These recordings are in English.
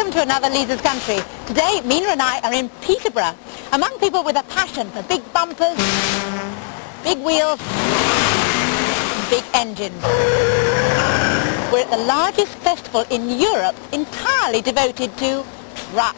Welcome to another LIZA'S country. Today, Mina and I are in Peterborough, among people with a passion for big bumpers, big wheels, and big engines. We're at the largest festival in Europe entirely devoted to trucks.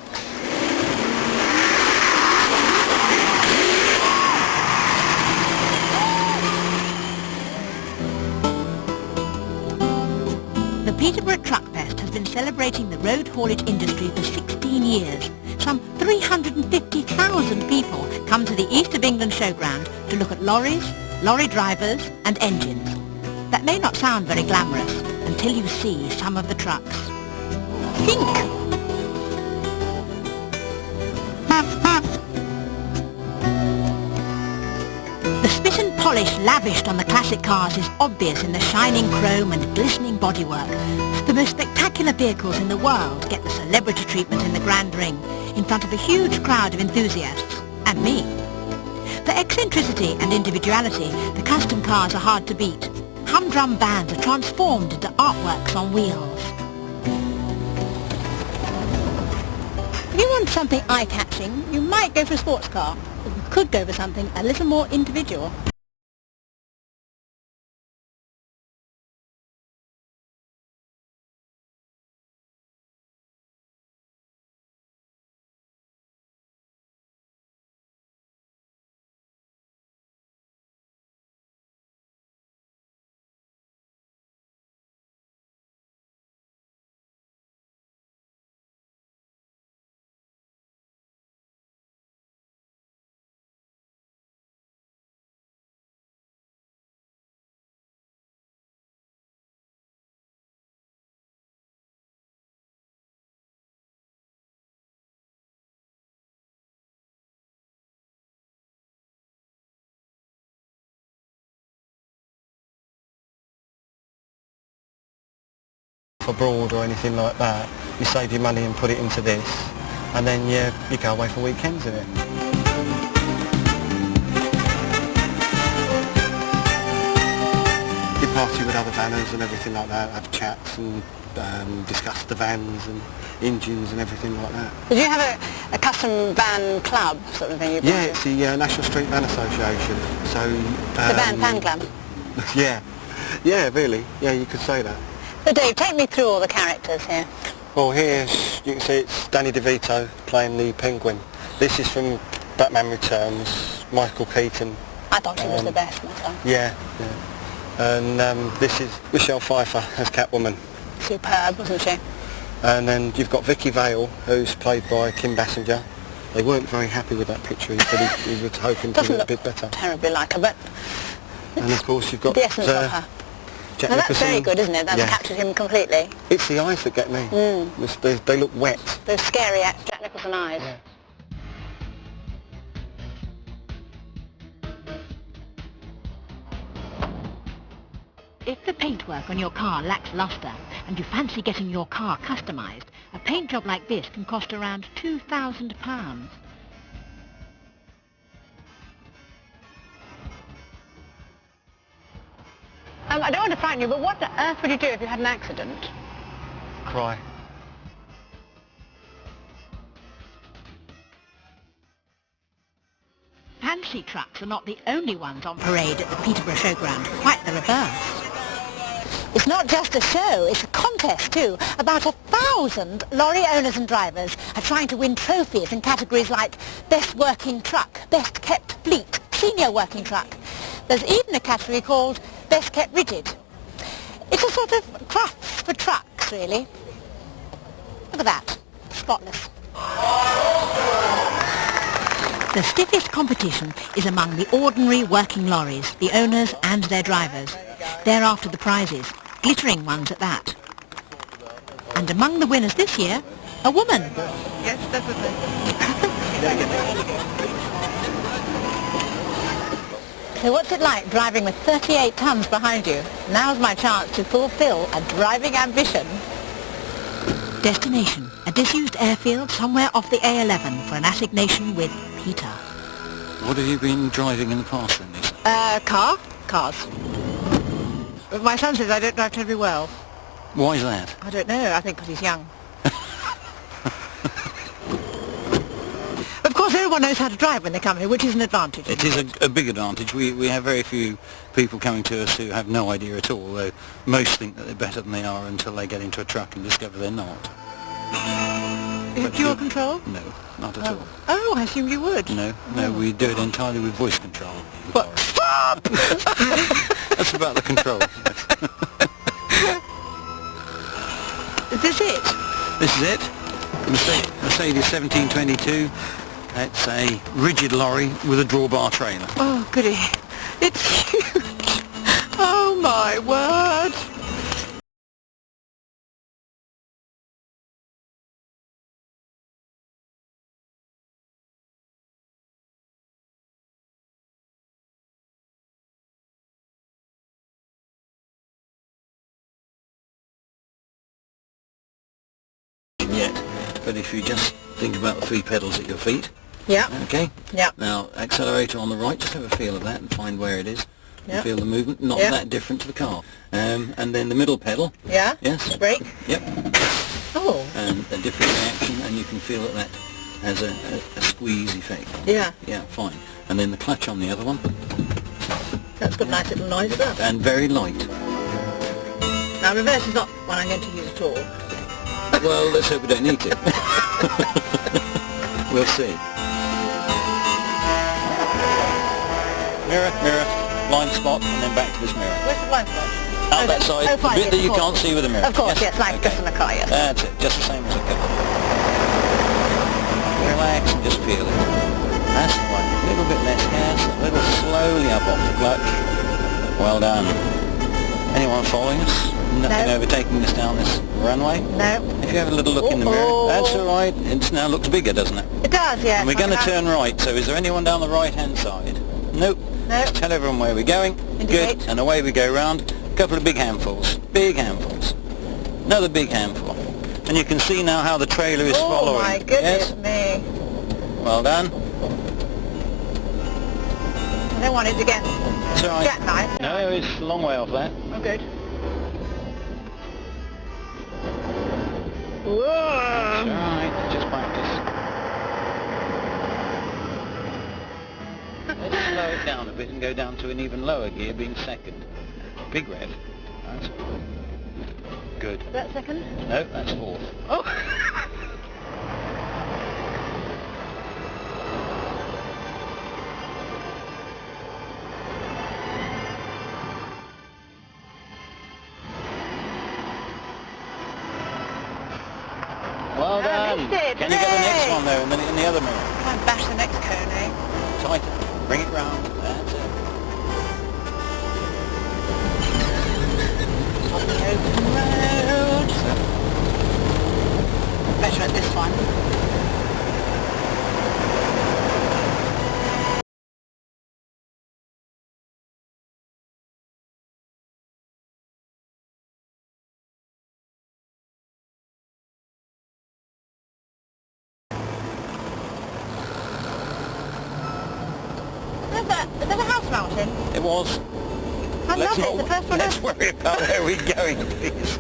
The Peterborough Truck Fest has been celebrating the road haulage industry for 16 years. Some 350,000 people come to the East of England showground to look at lorries, lorry drivers and engines. That may not sound very glamorous until you see some of the trucks. Think! The spit and polish lavished on the classic cars is obvious in the shining chrome and glistening bodywork. The most spectacular vehicles in the world get the celebrity treatment in the Grand Ring, in front of a huge crowd of enthusiasts, and me. For eccentricity and individuality, the custom cars are hard to beat. Humdrum vans are transformed into artworks on wheels. If you want something eye-catching, you might go for a sports car. But you could go for something a little more individual. Abroad or anything like that, you save your money and put it into this, and then you go away for weekends in it. You party with other vanners and everything like that, have chats and discuss the vans and engines and everything like that. Did you have a custom van club sort of thing? Yeah, it's the National Street Van Association. So the van fan club? Yeah, really. Yeah, you could say that. So Dave, take me through all the characters here. Well, here you can see it's Danny DeVito playing the Penguin. This is from Batman Returns, Michael Keaton. I thought she was the best myself. Yeah. And this is Michelle Pfeiffer as Catwoman. Superb, wasn't she? And then you've got Vicky Vale, who's played by Kim Basinger. They weren't very happy with that picture. He said he was hoping to do it a bit better. Terribly like her, but... And of course you've got... the essence of her. Jack now that's Nicholson. very good, isn't it? That's captured him completely. It's the eyes that get me. They look wet. Those scary Jack Nicholson eyes. Yeah. If the paintwork on your car lacks luster and you fancy getting your car customised, a paint job like this can cost around £2,000. I don't want to frighten you, but what on earth would you do if you had an accident? Cry. Fancy trucks are not the only ones on parade at the Peterborough Showground, quite the reverse. It's not just a show, it's a contest too. About 1,000 lorry owners and drivers are trying to win trophies in categories like Best Working Truck, Best Kept Fleet, Senior Working Truck. There's even a category called Best Kept Rigid. It's a sort of craft for trucks, really. Look at that. Spotless. The stiffest competition is among the ordinary working lorries, the owners and their drivers. They're after the prizes, glittering ones at that. And among the winners this year, a woman. Yes, definitely. So what's it like driving with 38 tons behind you? Now's my chance to fulfill a driving ambition. Destination, a disused airfield somewhere off the A11 for an assignation with Peter. What have you been driving in the past then, Lisa? Cars. But my son says I don't drive terribly well. Why is that? I don't know, I think because he's young. Of course, everyone knows how to drive when they come here, which is an advantage. It is a big advantage. We have very few people coming to us who have no idea at all, though most think that they're better than they are until they get into a truck and discover they're not. Dual control? No, not at all. Oh, I assumed you would. No, we do it entirely with voice control. What? Stop! That's about the control. Is this it? This is it. Mercedes 1722. It's a rigid lorry with a drawbar trailer. Oh, goody. It's huge. Oh, my word. Yet, but if you just think about the 3 pedals at your feet. Yeah. Okay. Yeah. Now, accelerator on the right, just have a feel of that and find where it is. Yeah. And feel the movement, not that different to the car. And then the middle pedal. Yeah. Yes. Brake. Yep. Oh. And a different reaction, and you can feel that has a squeeze effect. Yeah. Yeah, fine. And then the clutch on the other one. That's got a nice little noise as well. And very light. Now, reverse is not one I'm going to use at all. Well, let's hope we don't need to. We'll see. Mirror, mirror, blind spot, and then back to this mirror. Where's the blind spot? Out that side, oh, fine, the bit that you can't see with the mirror. Of course, yes, like okay. just in the car, yes. That's it, just the same as a car. Relax and just feel it. That's the one. A little bit less gas, a little slowly up off the clutch. Well done. Anyone following us? Nothing overtaking us down this runway? No. If you have a little look in the mirror, that's all right. It now looks bigger, doesn't it? It does, yes. And we're going to turn right, so is there anyone down the right-hand side? Nope. No. Just tell everyone where we're going. Indicate. Good. And away we go round. A couple of big handfuls. Big handfuls. Another big handful. And you can see now how the trailer is following. Oh my goodness Yes? me. Well done. I don't want it to get It's all right. jackknifed. No, it's a long way off that. Oh, good. It's all right. Just practice. Let's slow it down a bit and go down to an even lower gear, being second. Big rev. That's good. Is that second? No, that's fourth. Oh! Well done. missed it. Can you get the next Hooray. one though, and then in the other mirror? I'll bash the next cone, eh? Tighter. Bring it round. That's it. On the open road. Better at this one. Is that a house mountain? It was. I love it. It's the first one Let's I've... worry about where we're going, please.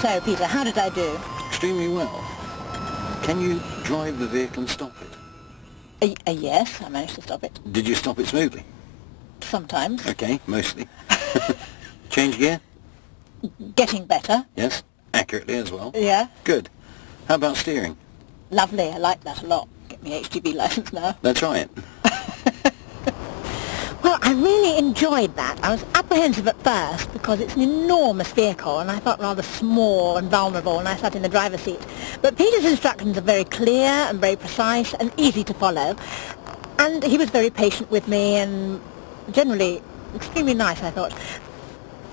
So, Peter, how did I do? Extremely well. Can you drive the vehicle and stop it? Yes, I managed to stop it. Did you stop it smoothly? Sometimes. Okay, mostly. Change gear? Getting better. Yes. Accurately as well. Yeah. Good. How about steering? Lovely. I like that a lot. Get me HGV license now. That's right. Well, I really enjoyed that. I was apprehensive at first because it's an enormous vehicle and I felt rather small and vulnerable when I sat in the driver's seat. But Peter's instructions are very clear and very precise and easy to follow. And he was very patient with me and generally extremely nice, I thought.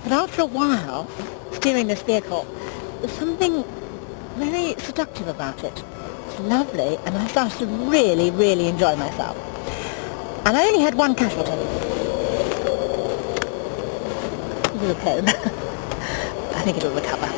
But after a while, steering this vehicle, there's something very seductive about it. It's lovely, and I started to really, really enjoy myself. And I only had one casualty. This is a cone. I think it'll recover.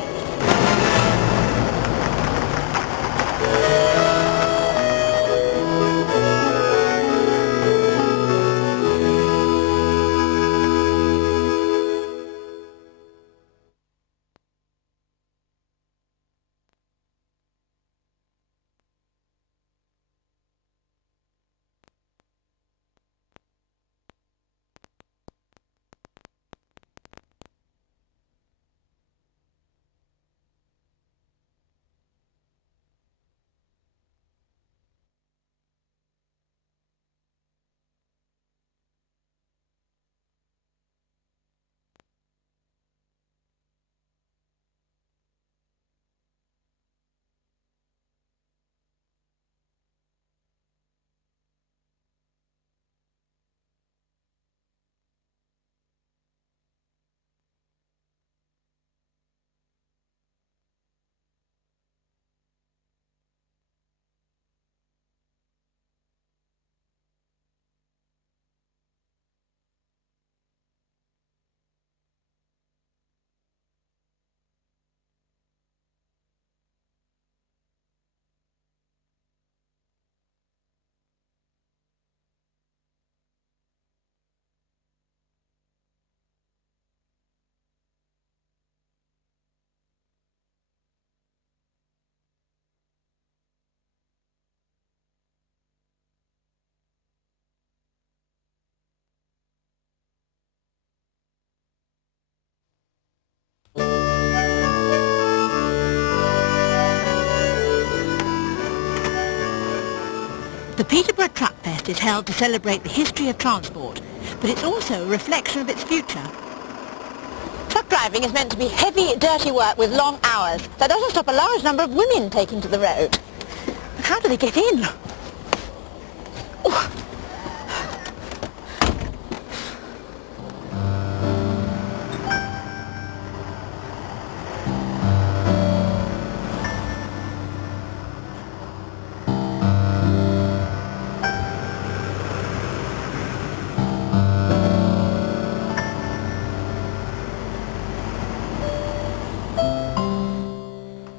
The Peterborough Truck Fest is held to celebrate the history of transport, but it's also a reflection of its future. Truck driving is meant to be heavy, dirty work with long hours. That doesn't stop a large number of women taking to the road. But how do they get in? Oh.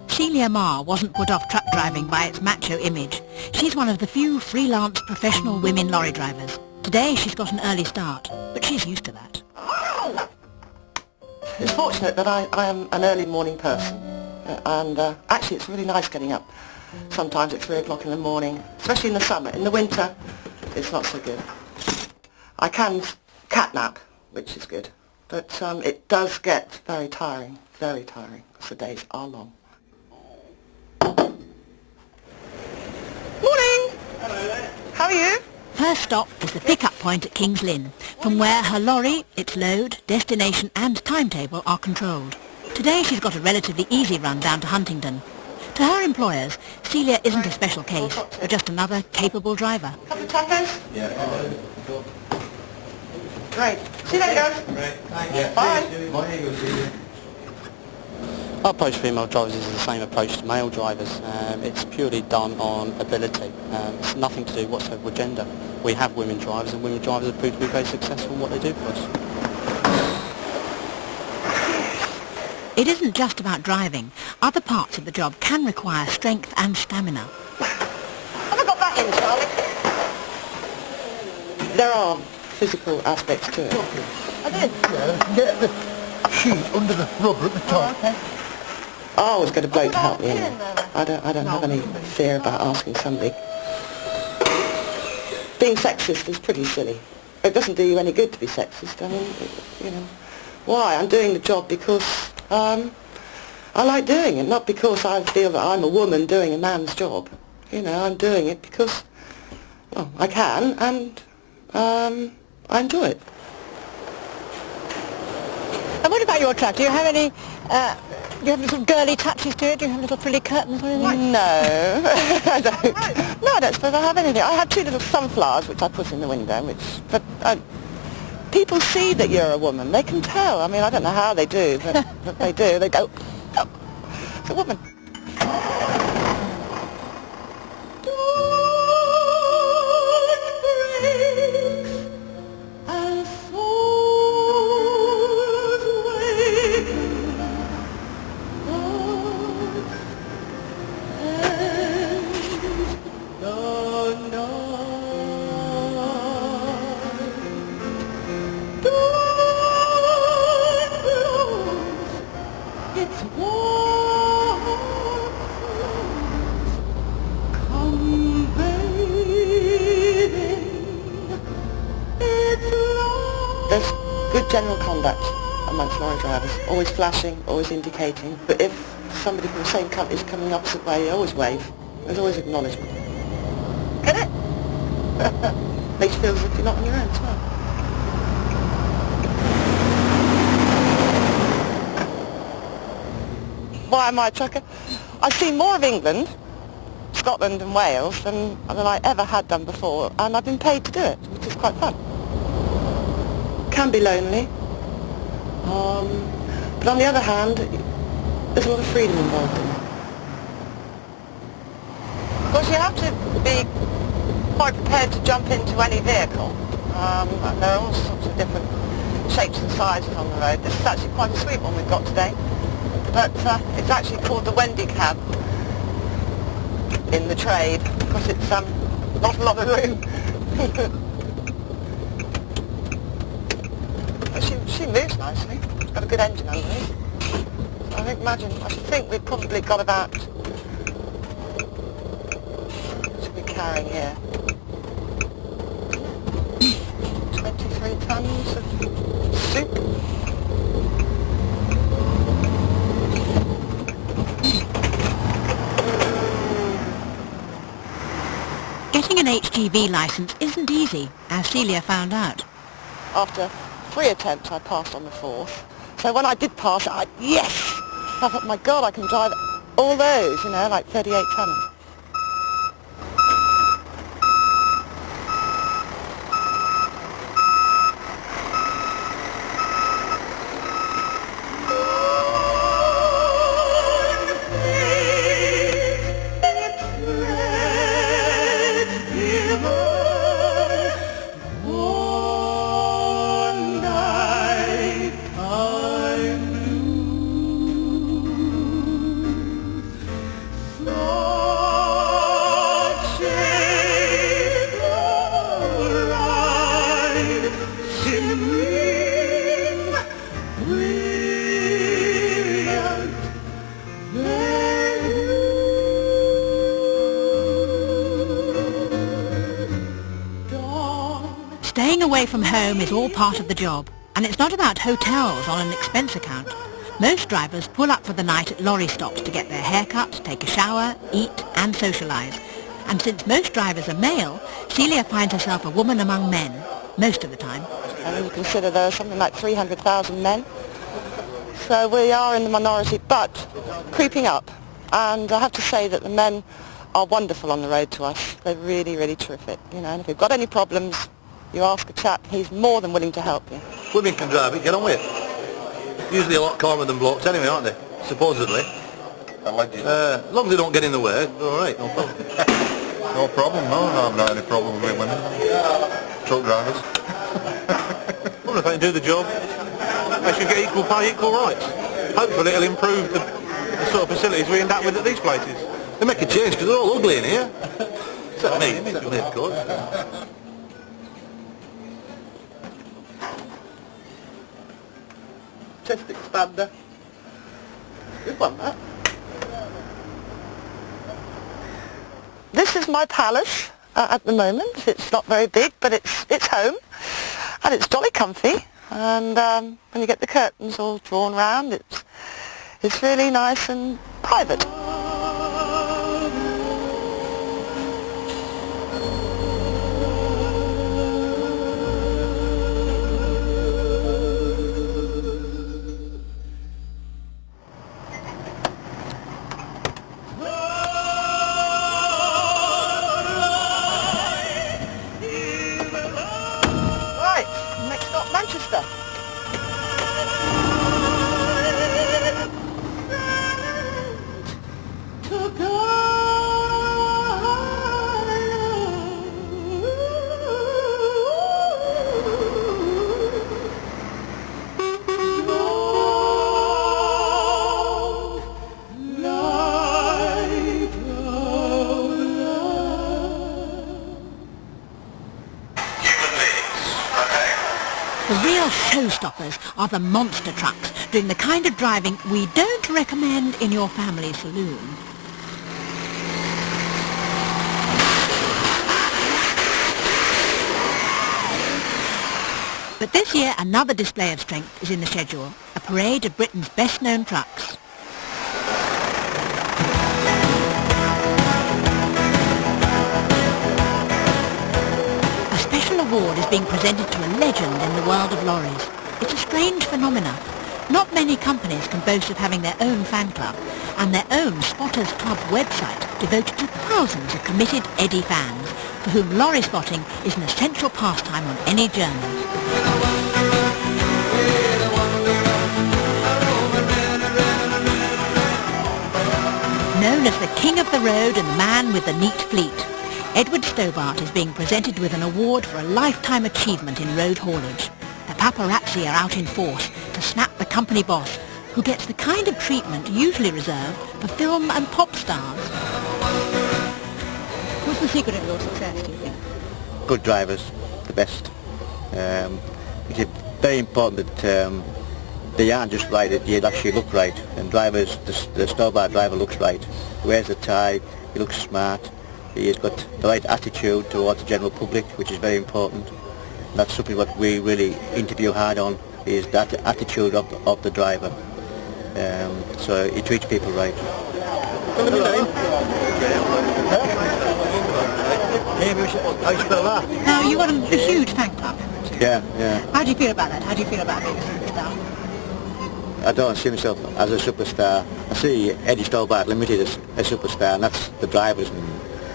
Celia Marr wasn't put off truck driving by its macho image. She's one of the few freelance professional women lorry drivers. Today she's got an early start, but she's used to that. It's fortunate that I am an early morning person, and actually it's really nice getting up. Sometimes at 3 o'clock in the morning, especially in the summer. In the winter, it's not so good. I can catnap, which is good, but it does get very tiring, because the days are long. Morning! Hello there. How are you? First stop is the pick-up point at King's Lynn, from where her lorry, its load, destination and timetable are controlled. Today she's got a relatively easy run down to Huntingdon. To her employers, Celia isn't a special case, but just another capable driver. Couple of tacos? Yeah. Great. See you later, guys. Right. Thank you. Bye. Bye. Go see you. Our approach to female drivers is the same approach to male drivers. It's purely done on ability. It's nothing to do whatsoever with gender. We have women drivers, and women drivers have proved to be very successful in what they do for us. It isn't just about driving. Other parts of the job can require strength and stamina. Have I got that in, Charlie? There are physical aspects to it. I did? Yeah, get the sheet under the rubber at the top. Oh, okay. I always get a bloke to help me in. I don't have any fear about asking somebody. Being sexist is pretty silly. It doesn't do you any good to be sexist. I mean, you know, why? I'm doing the job because I like doing it, not because I feel that I'm a woman doing a man's job. You know, I'm doing it because, well, I can, and I enjoy it. And what about your truck? Do you have any, do you have little girly touches to it? Do you have little frilly curtains or anything? No, I don't. No, I don't suppose I have anything. I have 2 little sunflowers which I put in the window, but people see that you're a woman. They can tell. I mean, I don't know how they do, but they do. They go, oh, it's a woman. There's good general conduct amongst lorry drivers, always flashing, always indicating, but if somebody from the same company is coming the opposite way, you always wave. There's always acknowledgement. Get it? Makes you feel as if you're not on your own as well. Why am I a trucker? I've seen more of England, Scotland and Wales than I ever had done before, and I've been paid to do it, which is quite fun. Can be lonely, but on the other hand, there's a lot of freedom involved in it. Of course, you have to be quite prepared to jump into any vehicle. And there are all sorts of different shapes and sizes on the road. This is actually quite a sweet one we've got today, but it's actually called the Wendy cab in the trade because it's not a lot of room. She moves nicely. It's got a good engine underneath. So I think we've probably got about, what should we be carrying here? 23 tons of soup. Getting an HGV licence isn't easy, as Celia found out. After 3 attempts, I passed on the 4th. So when I did pass, yes! I thought, my God, I can drive all those, you know, like 38 tonnes. Staying away from home is all part of the job, and it's not about hotels on an expense account. Most drivers pull up for the night at lorry stops to get their hair cut, take a shower, eat and socialise. And since most drivers are male, Celia finds herself a woman among men, most of the time. And you consider there are something like 300,000 men. So we are in the minority, but creeping up. And I have to say that the men are wonderful on the road to us. They're really, really terrific. You know, and if you've got any problems, you ask a chap, he's more than willing to help you. Women can drive it, get on with it. Usually a lot calmer than blokes anyway, aren't they? Supposedly. As long as they don't get in the way, all right, no problem. No problem, no, I've not any problem with women. Truck drivers. Well, if they can do the job, they should get equal pay, equal rights. Hopefully it'll improve the sort of facilities we end up with at these places. They make a change because they're all ugly in here. Except me, of course. Chest expander. Good one, that. This is my palace at the moment. It's not very big, but it's home, and it's jolly comfy. And when you get the curtains all drawn round, it's really nice and private. Manchester. The real showstoppers are the monster trucks, doing the kind of driving we don't recommend in your family saloon. But this year another display of strength is in the schedule, a parade of Britain's best-known trucks. Award is being presented to a legend in the world of lorries. It's a strange phenomenon. Not many companies can boast of having their own fan club and their own Spotters Club website devoted to thousands of committed Eddie fans for whom lorry spotting is an essential pastime on any journey. Known as the King of the Road and the Man with the Neat Fleet, Edward Stobart is being presented with an award for a lifetime achievement in road haulage. The paparazzi are out in force to snap the company boss, who gets the kind of treatment usually reserved for film and pop stars. What's the secret of your success, do you think? Good drivers, the best. It's very important that they aren't just right, that you actually look right. And drivers, the Stobart driver looks right. He wears the tie, he looks smart. He's got the right attitude towards the general public, which is very important. And that's something that we really interview hard on, is that attitude of the driver. So he treats people right. How do you spell that? Now, you got a huge fan club. Yeah, yeah. How do you feel about that? How do you feel about being a superstar? I don't see myself as a superstar. I see Eddie Stolbart Limited as a superstar, and that's the drivers and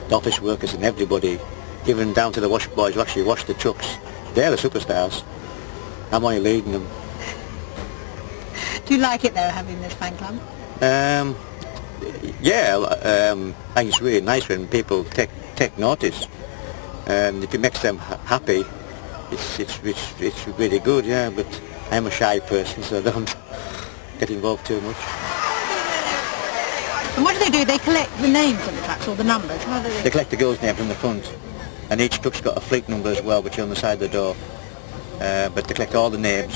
the office workers and everybody, even down to the wash boys who actually wash the trucks. They're the superstars. I'm only leading them. Do you like it, though, having this fan club? Yeah, I think it's really nice when people take notice. If it makes them happy, it's really good, yeah, but I'm a shy person, so I don't get involved too much. And what do? They collect the names of the trucks or the numbers? How do They collect the girls' names from the front, and each truck's got a fleet number as well, which is on the side of the door. But they collect all the names,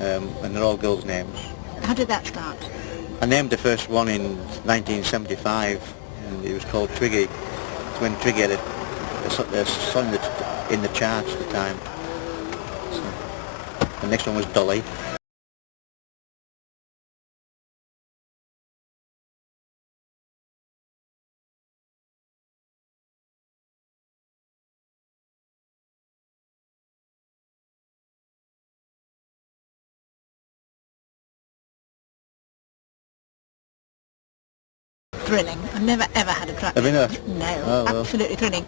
and they're all girls' names. How did that start? I named the first one in 1975, and it was called Twiggy. It's when Twiggy had a song in the charts at the time. So, the next one was Dolly. Thrilling. I've never ever had a truck. Have you not? No, Oh, well. absolutely thrilling.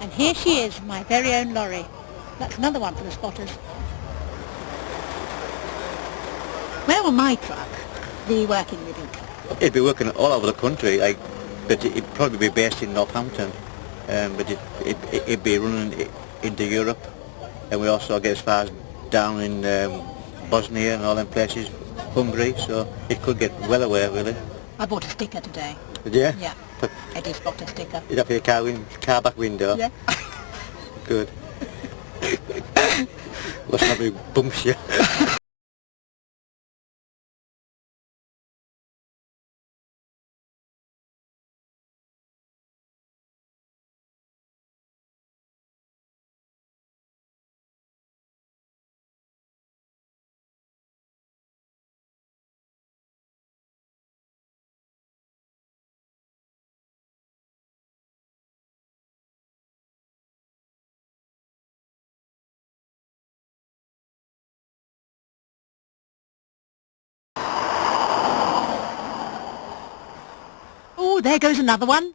And here she is, my very own lorry. That's another one for the spotters. Where will my truck be working, you think? It'd be working all over the country, but it'd probably be based in Northampton. But it'd be running into Europe, and we also get as far as down in Bosnia and all them places, Hungary, so it could get well away, really. I bought a sticker today. Did you? Yeah, Eddie Spotter sticker. Is that for your car back window? Yeah. Good. Well, somebody bumps you. Oh, there goes another one.